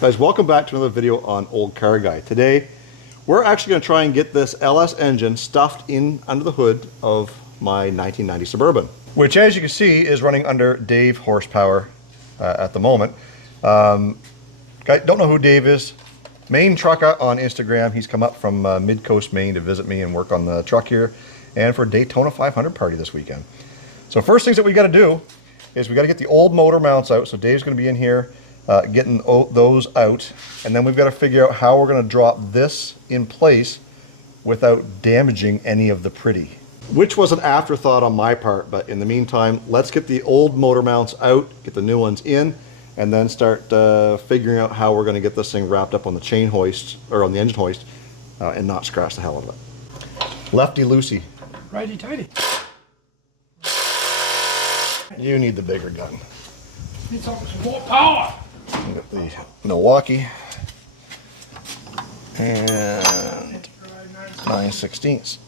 Guys, welcome back to another video on Olde Carr Guy. Today, we're actually going to try and get this LS engine stuffed in under the hood of my 1990 Suburban, which, as you can see, is running under Dave horsepower at the moment. Guys, don't know who Dave is. Maine Trucker on Instagram. He's come up from mid-coast Maine to visit me and work on the truck here, and for a Daytona 500 party this weekend. So first things that we got to do is we got to get the old motor mounts out. So Dave's going to be in here getting those out, and then we've got to figure out how we're going to drop this in place without damaging any of the pretty. Which was an afterthought on my part, but in the meantime, let's get the old motor mounts out, get the new ones in, and then start figuring out how we're going to get this thing wrapped up on the chain hoist, or on the engine hoist, and not scratch the hell out of it. Lefty loosey. Righty tighty. You need the bigger gun. Need some more power. Got the Milwaukee and 9/16.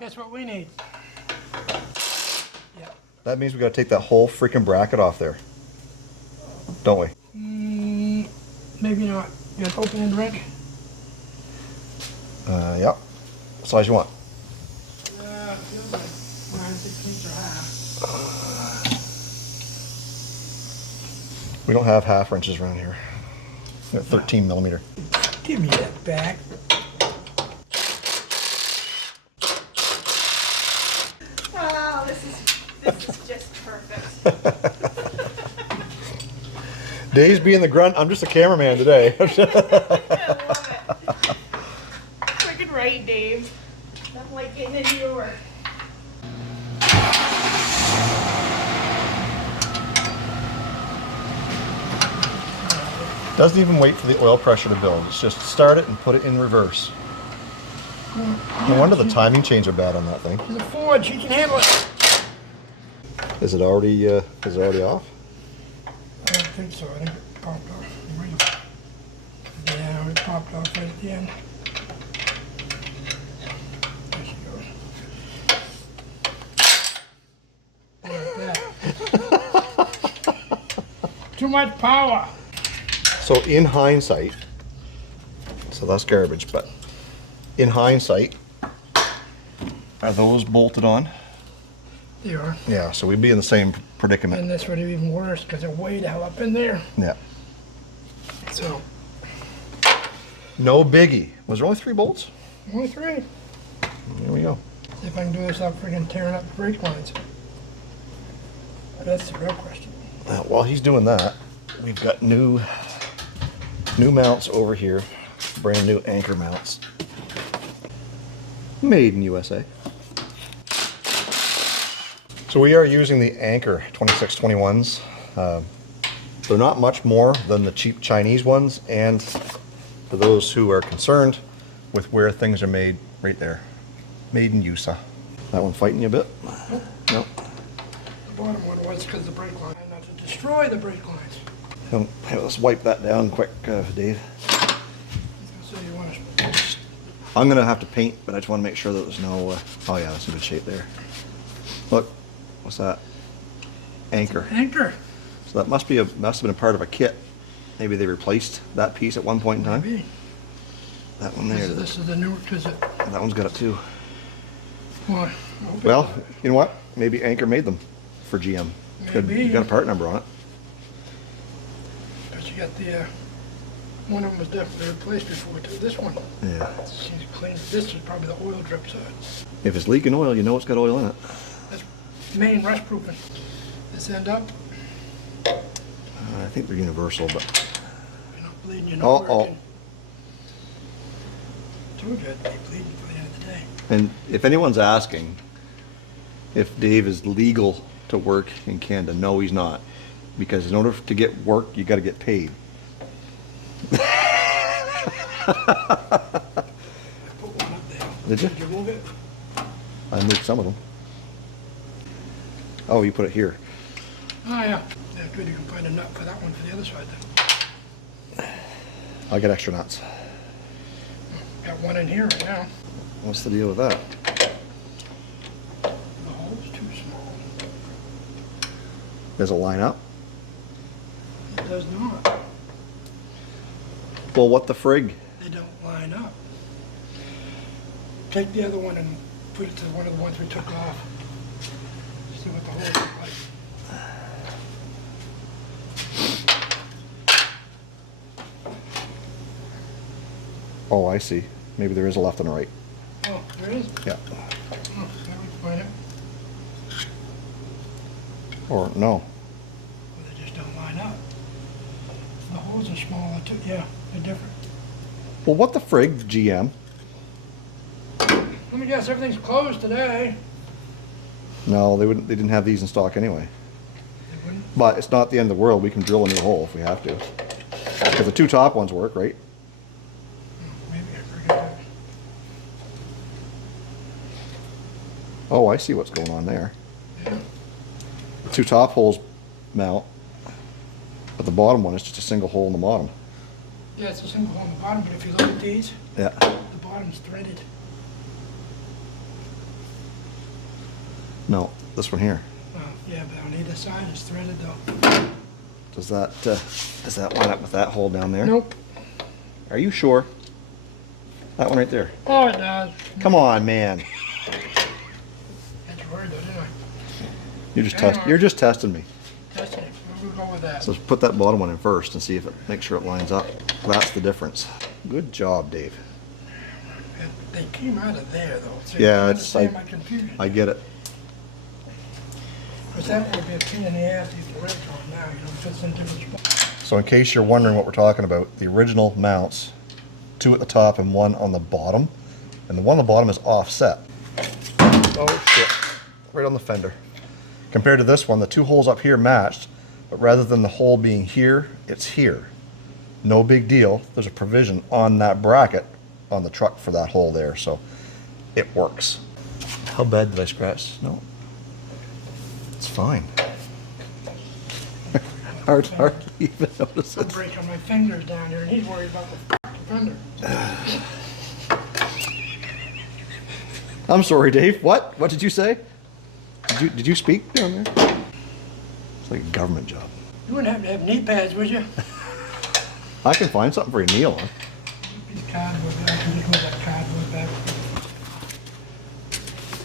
Guess what we need? Yeah. That means we got to take that whole freaking bracket off there, don't we? Maybe not. You got open end wrench? Yep. What size you want? Feels like 9/16 or half. We don't have half wrenches around here. We got 13 millimeter. Give me that back. Oh, this is just perfect. Dave's being the grunt. I'm just a cameraman today. I love it. Freaking right, Dave. Nothing like getting into your work. Doesn't even wait for the oil pressure to build. It's just start it and put it in reverse. No wonder the timing chains are bad on that thing. It's a Ford. She can handle it. Is it already off? I don't think so. I think it popped off. Yeah, it popped off right at the end. There she goes. Like that. Too much power. So in hindsight, so that's garbage, but in hindsight, are those bolted on? They are. Yeah, so we'd be in the same predicament. And this would be even worse because they're way down up in there. Yeah. So, No biggie. Was there only 3 bolts? only 3. Here we go. See if I can do this without freaking tearing up the brake lines. That's the real question. While he's doing that, we've got new mounts over here. Brand new anchor mounts. Made in USA. So we are using the Anchor 2621s. They're not much more than the cheap Chinese ones, and for those who are concerned with where things are made, right there. Made in USA. That one fighting you a bit? Nope. The bottom one was because the brake line, not to destroy the brake lines. Hey, let's wipe that down quick, Dave. So you want to... I'm gonna have to paint, but I just want to make sure that there's no. Oh yeah, that's in good shape there. Look, what's that? Anchor. Anchor. So that must have been a part of a kit. Maybe they replaced that piece at one point in time. Maybe. That one there. This is the new, because it... That one's got it too. Well, you know what? Maybe Anchor made them for GM. Maybe. You got a part number on it. But you got the... one of them was definitely replaced before too. This one. Yeah. Seems clean. This is probably the oil drip side. If it's leaking oil, you know it's got oil in it. That's main rust proofing. This end up. I think they're universal, but. If you're not bleeding, you're not working. Too good to be bleeding for the end of the day. And if anyone's asking if Dave is legal to work in Canada, no, he's not. Because in order to get work, you got to get paid. I put one up there. Did you? Did you move it? I moved some of them. Oh, you put it here. Oh yeah. Yeah, good. You can find a nut for that one for the other side then. I got extra nuts. Got one in here right now. What's the deal with that? Does it line up? It does not. Well, what the frig? They don't line up. Take the other one and put it to one of the ones we took off. See what the holes look like. Oh, I see. Maybe there is a left and a right. Oh, there is? Yeah. Oh, there we find it. Or no. Well, they just don't line up. The holes are smaller too. Yeah, they're different. Well, what the frig, GM? Let me guess, everything's closed today. No, they wouldn't. They didn't have these in stock anyway. They wouldn't? But it's not the end of the world. We can drill a new hole if we have to. Because the two top ones work, right? Maybe I forgot. Oh, I see what's going on there. Yeah. The two top holes mount, but the bottom one is just a single hole in the bottom. Yeah, it's a single hole on the bottom, but if you look at these, Yeah. the bottom's threaded. No, this one here. Oh, yeah, but on either side it's threaded though. Does that line up with that hole down there? Nope. Are you sure? That one right there. Oh, it does. Come on, man. Had you worried though, didn't I? You're just testing me. Testing it. We'll go with that. So put that bottom one in first and see if make sure it lines up. That's the difference. Good job, Dave. They came out of there though. So Yeah, you it's understand my confusion. I get it. Because that would be a pain in the ass to get the wrench on now, you know, it fits in different spots. So in case you're wondering what we're talking about, the original mounts, two at the top and one on the bottom, and the one on the bottom is offset. Oh shit, right on the fender. Compared to this one, the two holes up here matched, but rather than the hole being here, it's here. No big deal. There's a provision on that bracket on the truck for that hole there, so it works. How bad did I scratch? No. It's fine. hard to even notice I'm it. breaking my fingers down here, and he's worried about the fender. I'm sorry, Dave. What? What did you say? Did you speak down there? It's like a government job. You wouldn't have to have knee pads, would you? I can find something for you to kneel on. These cardboard, I can just move that cardboard back.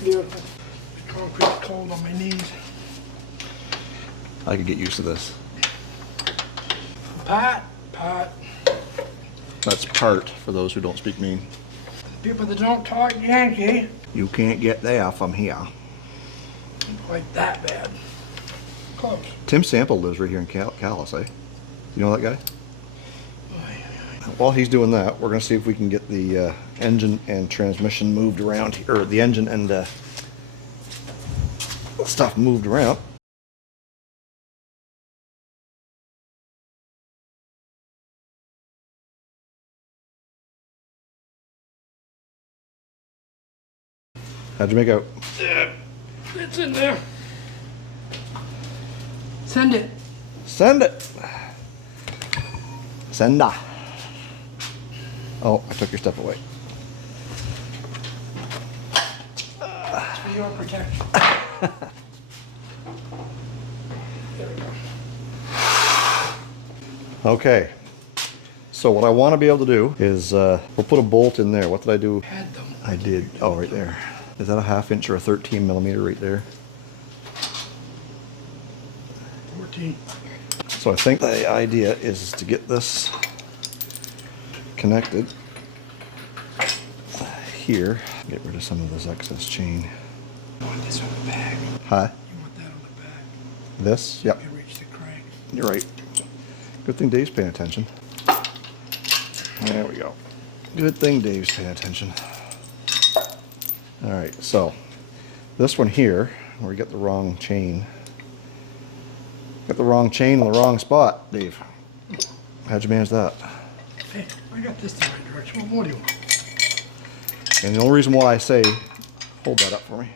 Beautiful. The concrete's cold on my knees. I could get used to this. Pot. That's part for those who don't speak Maine. People that don't talk Yankee, You can't get there from here. like that bad. Close. Tim Sample lives right here in Calais, eh? You know that guy? While he's doing that, we're going to see if we can get the engine and transmission moved around here, or the engine and stuff moved around. How'd you make out? It's in there. Send it. Send it. Senda. Oh, I took your stuff away. It's for your protection. There we go. Okay. So what I want to be able to do is we'll put a bolt in there. What did I do? Had them. I did. Oh, right there. Is that a 1/2 inch or a 13 millimeter right there? 14. So I think the idea is to get this connected here. Get rid of some of this excess chain. You want this on the back. Huh? You want that on the back. This? Yep. You can reach the crank. You're right. Good thing Dave's paying attention. There we go. Good thing Dave's paying attention. All right, so this one here, where we got the wrong chain. Got the wrong chain in the wrong spot, Dave. How'd you manage that? Hey, I got this the right direction. What more do you want? And the only reason why I say, hold that up for me.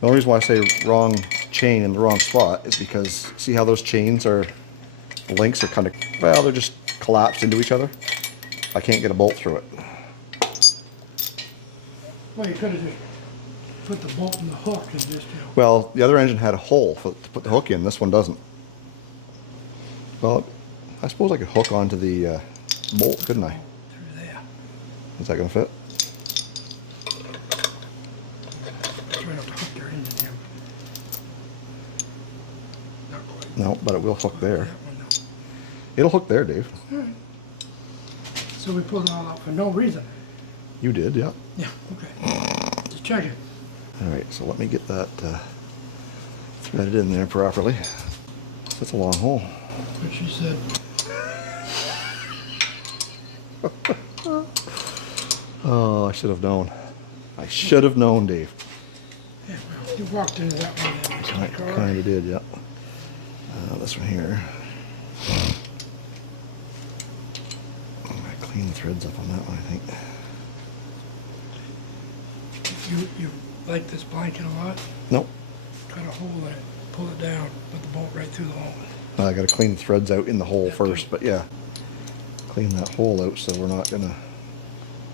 The only reason why I say wrong chain in the wrong spot is because see how those chains are, the links are kind of, well, they're just collapsed into each other. I can't get a bolt through it. Well, you could have just put the bolt in the hook and just, you know. Well, the other engine had a hole to put the hook in. This one doesn't. Well, I suppose I could hook onto the bolt, couldn't I? Through there. Is that going to fit? Try not to hook your engine here. Not quite. No, but it will hook there. That one, no. It'll hook there, Dave. Alright. So we pulled it all out for no reason. You did, yeah. Yeah, okay. Just checking. All right, so let me get that threaded in there properly. That's a long hole. What she said. Oh, I should have known. I should have known, Dave. Yeah, well, you walked into that one then. I kind of did, yeah. This one here. I'm gonna clean the threads up on that one, I think. You like this blanket a lot? Nope. Cut a hole in it, pull it down, put the bolt right through the hole. I got to clean the threads out in the hole first, but yeah. Clean that hole out so we're not gonna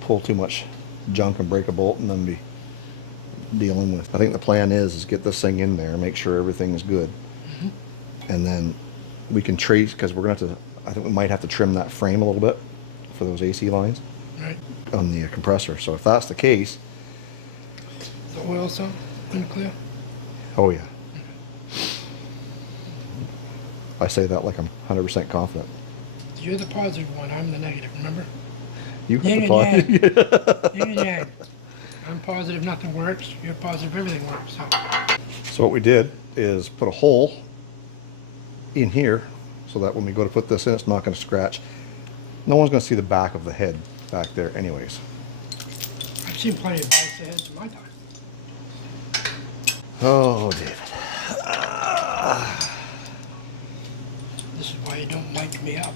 pull too much junk and break a bolt and then be dealing with. I think the plan is get this thing in there, make sure everything is good. And then we can trace, because we're gonna have to, I think we might have to trim that frame a little bit for those AC lines Right. on the compressor. So if that's the case, The oil some been clear? oh yeah. I say that like I'm 100% confident. You're the positive one, I'm the negative, remember? You have Yin the and plan. Yin and yang. I'm positive nothing works, you're positive everything works. So, So what we did is put a hole in here so that when we go to put this in, it's not going to scratch. No one's going to see the back of the head back there anyways. I've seen plenty of bikes heads in my time. Oh, David. This is why you don't mic me up.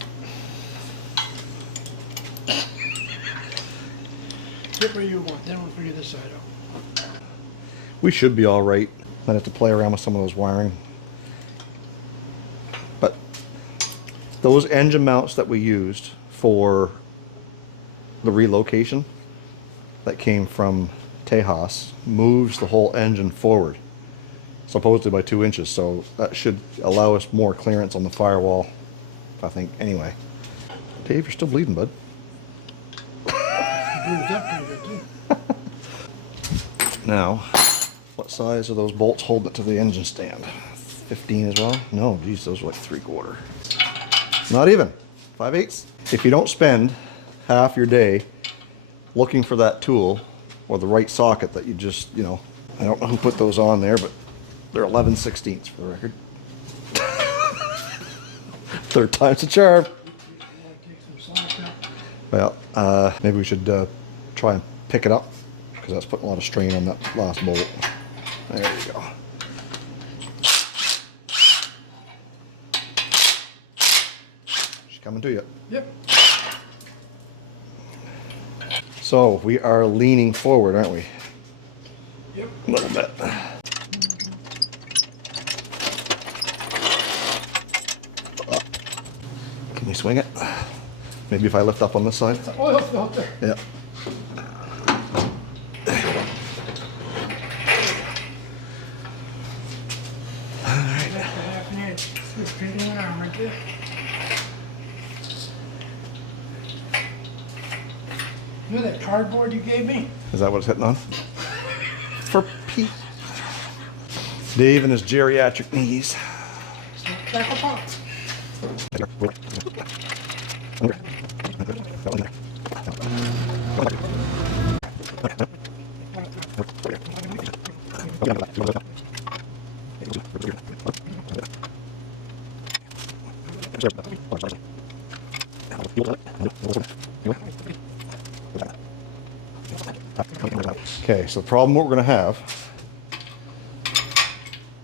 Get where you want, then we'll figure this side out. We should be all right. Might have to play around with some of those wiring. But those engine mounts that we used for the relocation that came from Tejas moves the whole engine forward, supposedly by 2 inches. So that should allow us more clearance on the firewall, I think, anyway. Dave, you're still bleeding, bud. You bruised up pretty good too. Now, what size are those bolts holding it to the engine stand? 15 as well? No, geez, those are like 3/4. Not even. 5/8. If you don't spend half your day looking for that tool or the right socket that you just, you know, I don't know who put those on there, but they're 11/16 for the record. Third time's a charm. Take some slack up. Well, maybe we should try and pick it up because that's putting a lot of strain on that last bolt. There you go. She's coming to you. Yep. So we are leaning forward, aren't we? Yep. A little bit. Can you swing it? Maybe if I lift up on this side? It's an oil filter. Yeah. That's a half an inch. It's pinning an arm right there. You know that cardboard you gave me? Is that what it's hitting on? For Pete. Dave and his geriatric knees. Back a box. Okay, so the problem what we're going to have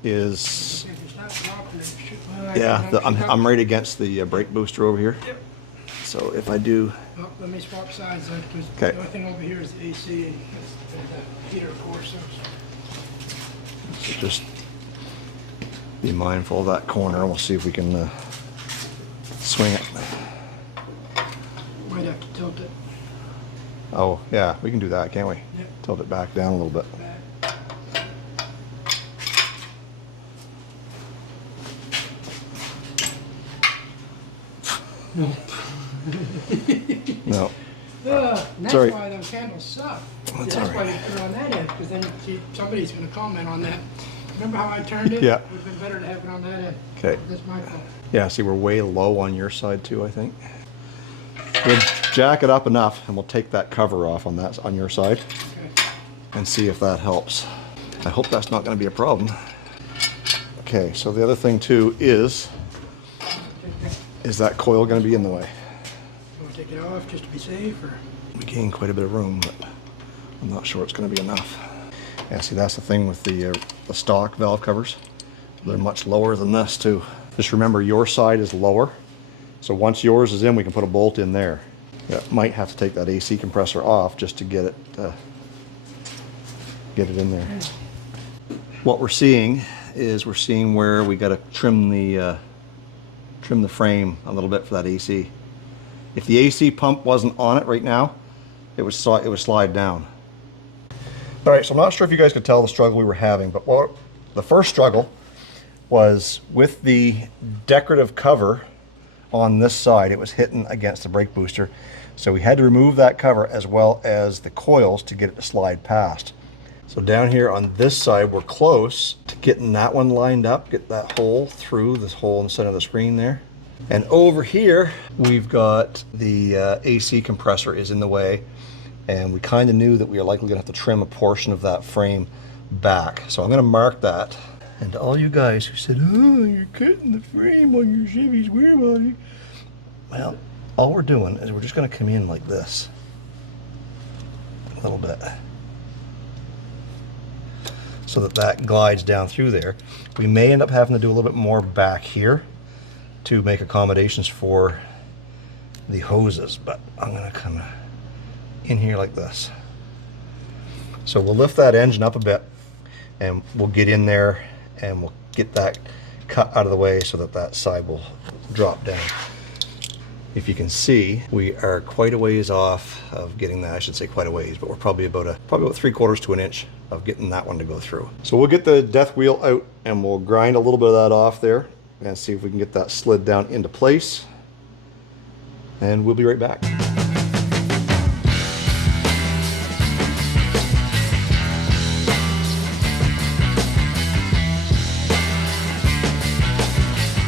is, If it's not dropping, it should, well, I yeah, can actually I'm right against the brake booster over here. Yep. So if I do, Oh, let me swap sides then, because Okay. the only thing over here is the AC and the heater, of course. so just be mindful of that corner. We'll see if we can swing it. Might have to tilt it Oh, yeah, we can do that, can't we? Yep. Tilt it back down a little bit. back. No. That's Sorry. why those handles suck. That's That's all why right. you put it on that end, because then somebody's going to comment on that. Remember how I turned it? Yeah. It would have been better to have it on that end. Okay. That's my fault. Yeah, see, we're way low on your side too, I think. We'll jack it up enough and we'll take that cover off on that on your side Okay. and see if that helps. I hope that's not going to be a problem. Okay, so the other thing too is that coil going to be in the way? You want to take it off just to be safe, or? We gain quite a bit of room, but I'm not sure it's going to be enough. Yeah, see, that's the thing with the stock valve covers. They're much lower than this too. Just remember, your side is lower, so once yours is in, we can put a bolt in there. Yeah, might have to take that AC compressor off just to get it in there. What we're seeing is where we got to trim the frame a little bit for that AC. If the AC pump wasn't on it right now, it would slide down. All right, so I'm not sure if you guys could tell the struggle we were having, but the first struggle was with the decorative cover on this side. It was hitting against the brake booster, so we had to remove that cover as well as the coils to get it to slide past. So down here on this side, we're close to getting that one lined up, get that hole through this hole in the center of the screen there. And over here, we've got the AC compressor is in the way, and we kind of knew that we were likely gonna have to trim a portion of that frame back. So I'm gonna mark that. And to all you guys who said, oh, you're cutting the frame on your Chevy Suburban. Well, all we're doing is we're just gonna come in like this, a little bit, so that glides down through there. We may end up having to do a little bit more back here to make accommodations for the hoses, but I'm gonna come in here like this. So we'll lift that engine up a bit and we'll get in there and we'll get that cut out of the way so that side will drop down. If you can see, we are quite a ways off of getting that. I should say quite a ways, but we're probably about 3/4 to an inch of getting that one to go through. So we'll get the death wheel out and we'll grind a little bit of that off there and see if we can get that slid down into place. And we'll be right back.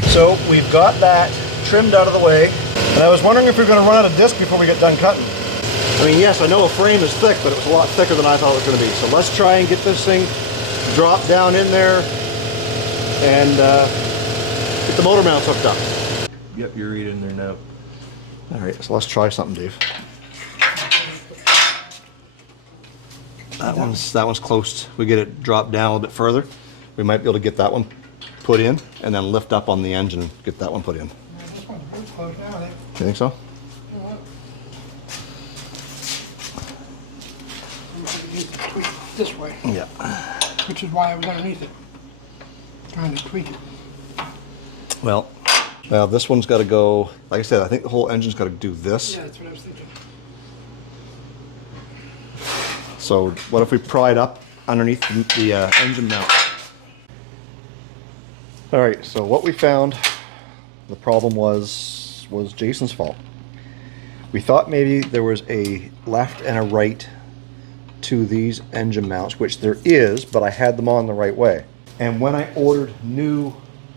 So we've got that trimmed out of the way, and I was wondering if we were going to run out of disc before we get done cutting. I mean, yes, I know a frame is thick, but it was a lot thicker than I thought it was going to be. So let's try and get this thing dropped down in there and get the motor mounts hooked up. Yep, you're right in there now. All right, so let's try something, Dave. That one's close. We get it dropped down a little bit further, we might be able to get that one put in and then lift up on the engine and get that one put in. This one's really close now. You think so? Need to tweak it this way, Yeah. which is why I was underneath it, trying to tweak it. Well, now this one's got to go, like I said, I think the whole engine's got to do this. Yeah, that's what I was thinking. So what if we pry it up underneath the engine mount? All right, so what we found, the problem was Jason's fault. We thought maybe there was a left and a right to these engine mounts, which there is, but I had them on the right way. And when I ordered new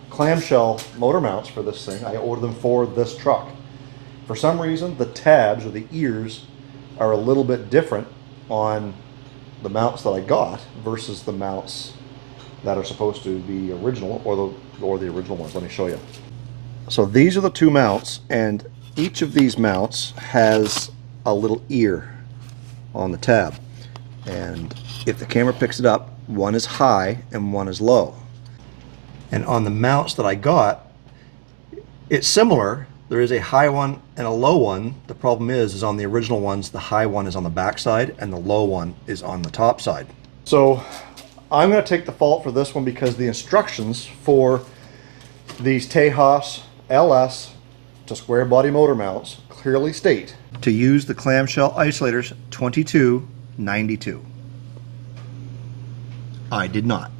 clamshell motor mounts for this thing, I ordered them for this truck. For some reason, the tabs or the ears are a little bit different on the mounts that I got versus the mounts that are supposed to be original or the original ones. Let me show you. So these are the two mounts, and each of these mounts has a little ear on the tab. And if the camera picks it up, one is high and one is low. And on the mounts that I got, it's similar. There is a high one and a low one. The problem is on the original ones, the high one is on the back side and the low one is on the top side. So I'm going to take the fault for this one because the instructions for these Tejas LS to square body motor mounts clearly state to use the clamshell isolators 2292. I did not.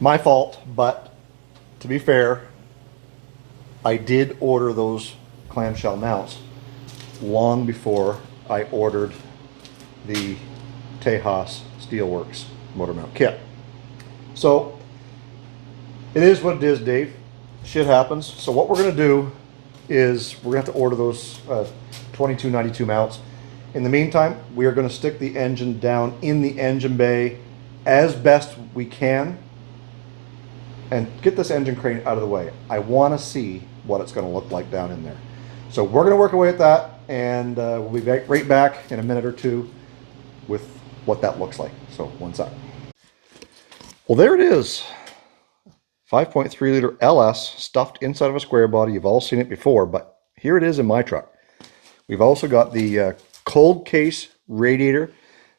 My fault, but to be fair, I did order those clamshell mounts long before I ordered the Tejas Steelworks motor mount kit. So it is what it is, Dave. Shit happens. So what we're going to do is we're going to have to order those 2292 mounts. In the meantime, we are going to stick the engine down in the engine bay as best we can and get this engine crane out of the way. I want to see what it's going to look like down in there. So we're going to work away at that, and we'll be right back in a minute or two with what that looks like. So one sec. Well, there it is. 5.3 liter LS stuffed inside of a square body. You've all seen it before, but here it is in my truck. We've also got the cold case radiator,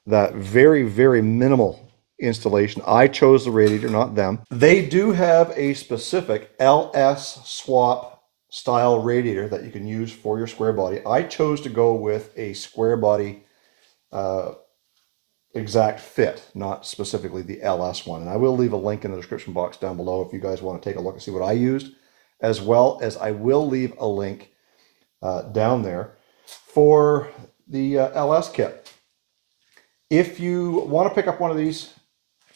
that very, very minimal installation. I chose the radiator, not them. They do have a specific LS swap style radiator that you can use for your square body. I chose to go with a square body exact fit, not specifically the LS one. And I will leave a link in the description box down below if you guys want to take a look and see what I used, as well as I will leave a link down there for the LS kit. If you want to pick up one of these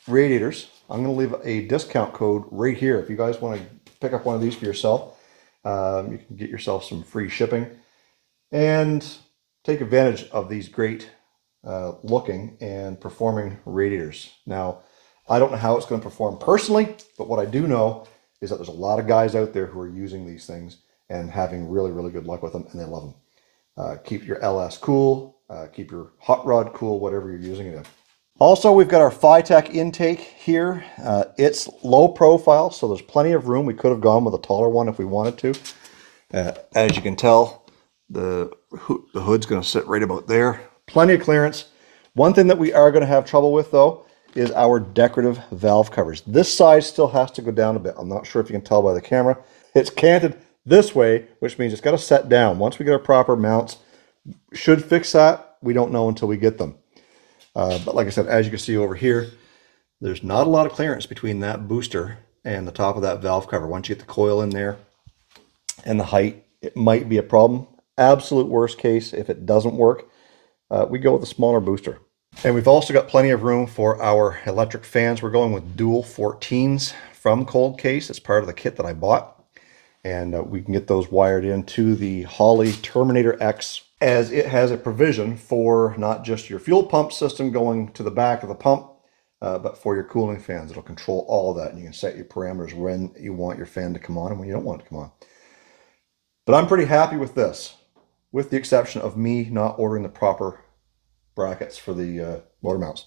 radiators, I'm going to leave a discount code right here. If you guys want to pick up one of these for yourself, you can get yourself some free shipping and take advantage of these great looking and performing radiators. Now, I don't know how it's going to perform personally, but what I do know is that there's a lot of guys out there who are using these things and having really, really good luck with them, and they love them. Keep your LS cool, keep your hot rod cool, whatever you're using it in. Also, we've got our Phytech intake here. It's low profile, so there's plenty of room. We could have gone with a taller one if we wanted to. As you can tell, the hood's going to sit right about there. Plenty of clearance. One thing that we are going to have trouble with, though, is our decorative valve covers. This side still has to go down a bit. I'm not sure if you can tell by the camera. It's canted this way, which means it's got to set down. Once we get our proper mounts, should fix that. We don't know until we get them. But like I said, as you can see over here, there's not a lot of clearance between that booster and the top of that valve cover. Once you get the coil in there and the height, it might be a problem. Absolute worst case, if it doesn't work, we go with a smaller booster. And we've also got plenty of room for our electric fans. We're going with dual 14s from Cold Case. It's part of the kit that I bought. And we can get those wired into the Holley Terminator X, as it has a provision for not just your fuel pump system going to the back of the pump, but for your cooling fans. It'll control all of that, and you can set your parameters when you want your fan to come on and when you don't want it to come on. But I'm pretty happy with this, with the exception of me not ordering the proper brackets for the motor mounts.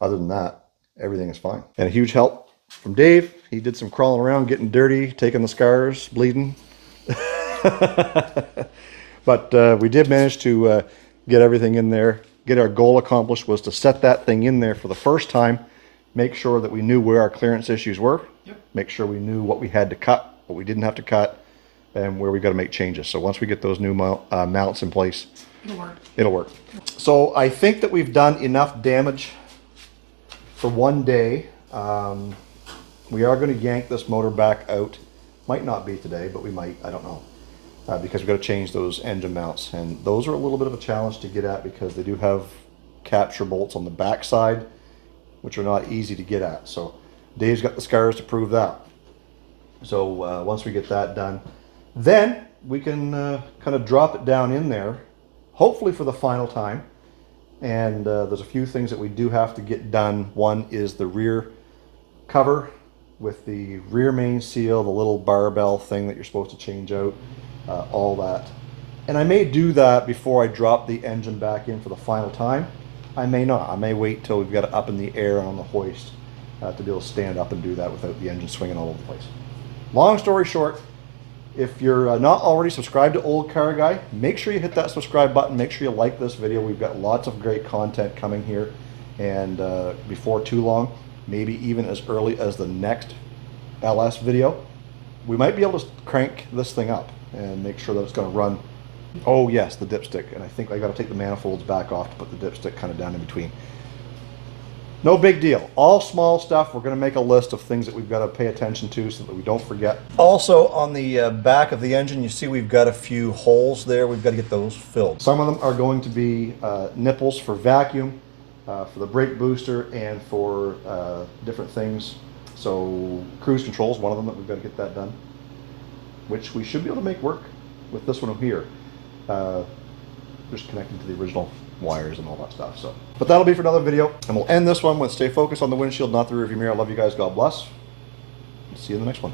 Other than that, everything is fine. And a huge help from Dave. He did some crawling around, getting dirty, taking the scars, bleeding. But we did manage to get everything in there. Get our goal accomplished, was to set that thing in there for the first time, make sure that we knew where our clearance issues were, make sure we knew what we had to cut, what we didn't have to cut, and where we got to make changes. So once we get those new mounts in place, it'll work. So I think that we've done enough damage for one day. We are going to yank this motor back out. Might not be today, but we might, I don't know. Because we've got to change those engine mounts, and those are a little bit of a challenge to get at because they do have capture bolts on the back side, which are not easy to get at. So Dave's got the scars to prove that. So once we get that done, then we can kind of drop it down in there, hopefully for the final time. And there's a few things that we do have to get done. One is the rear cover with the rear main seal, the little barbell thing that you're supposed to change out. All that. And I may do that before I drop the engine back in for the final time. I may not. I may wait till we've got it up in the air on the hoist to be able to stand up and do that without the engine swinging all over the place. Long story short, if you're not already subscribed to Olde Carr Guy, make sure you hit that subscribe button. Make sure you like this video. We've got lots of great content coming here, and before too long, maybe even as early as the next LS video, we might be able to crank this thing up and make sure that it's going to run. Oh yes, the dipstick. And I think I got to take the manifolds back off to put the dipstick kind of down in between. No big deal. All small stuff. We're going to make a list of things that we've got to pay attention to so that we don't forget. Also, on the back of the engine, you see we've got a few holes there. We've got to get those filled. Some of them are going to be nipples for vacuum, for the brake booster, and for different things. So cruise control is one of them that we've got to get that done, which we should be able to make work with this one here. Just connecting to the original wires and all that stuff. So, but that'll be for another video, and we'll end this one with stay focused on the windshield, not the rearview mirror. I love you guys. God bless. See you in the next one.